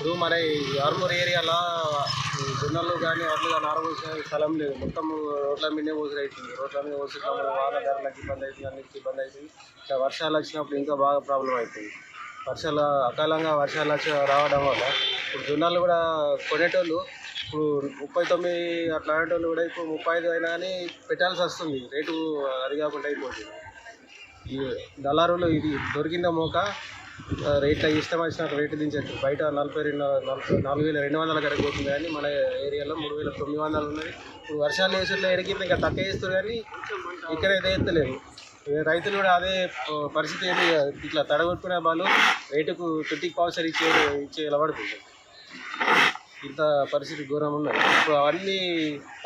ఇప్పుడు మన ఈ ఆర్మూర్ ఏరియాలో జొన్నలు కానీ వడ్లు కానీ ఆరబోసిన స్థలం లేదు. మొత్తం రోడ్ల మీదే పోసుడు అవుతుంది. రోడ్ల మీద పోసుకుంటాము, వాహనదారులకు ఇబ్బంది అవుతుంది, అన్నిటికీ ఇబ్బంది అవుతుంది. ఇంకా వర్షాలు వచ్చినప్పుడు ఇంకా బాగా ప్రాబ్లం అవుతుంది. వర్షాలు అకాలంగా వర్షాలు రావడం వల్ల ఇప్పుడు జొన్నలు కూడా కొనేటోళ్ళు ఇప్పుడు 39 అట్లా అనేటోళ్ళు కూడా ఇప్పుడు 35 అయినా కానీ పెట్టాల్సి వస్తుంది. రేటు అది కాకుండా అయిపోతుంది. ఈ దళారులు ఇది దొరికిందో మోక రేట్ల ఇష్టం వచ్చినట్టు రేటు దించచ్చు. బయట 4,200 కడిగి పోతుంది, కానీ మన ఏరియాలో 3,900 ఉన్నది. ఇప్పుడు వర్షాలు వేసుట్లో ఎడికింది ఇంకా తక్కువ వేస్తారు, కానీ ఇక్కడ అయితే ఎత్తలేదు. రైతులు కూడా అదే పరిస్థితి ఏంటి, ఇట్లా తడగొట్టుకునే వాళ్ళు రేటుకు 50 పౌసర్ ఇచ్చే పడుతుంది. ఇంత పరిస్థితి ఘోరం ఉన్నది. ఇప్పుడు అవన్నీ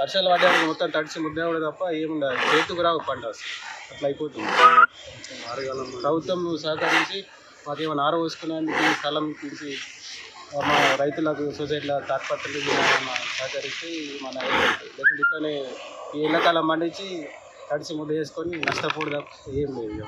వర్షాలు పడ్డానికి మొత్తం తడిసి ముద్ద కూడా తప్ప ఏముండదు, చేతుకు రావు పంట అట్లా అయిపోతుంది. ప్రభుత్వం సహకరించి మాకేమైనా ఆరబోసుకునేందుకు స్థలం ఇచ్చి మా రైతులకు సొసైటీలో తాత్పత్రులు సహకరిస్తే మన లేకుంటే ఇట్లనే ఈ ఎండాకాలం పండించి తడిసి ముద్ద చేసుకొని నష్టపోవడం ఏం లేదు.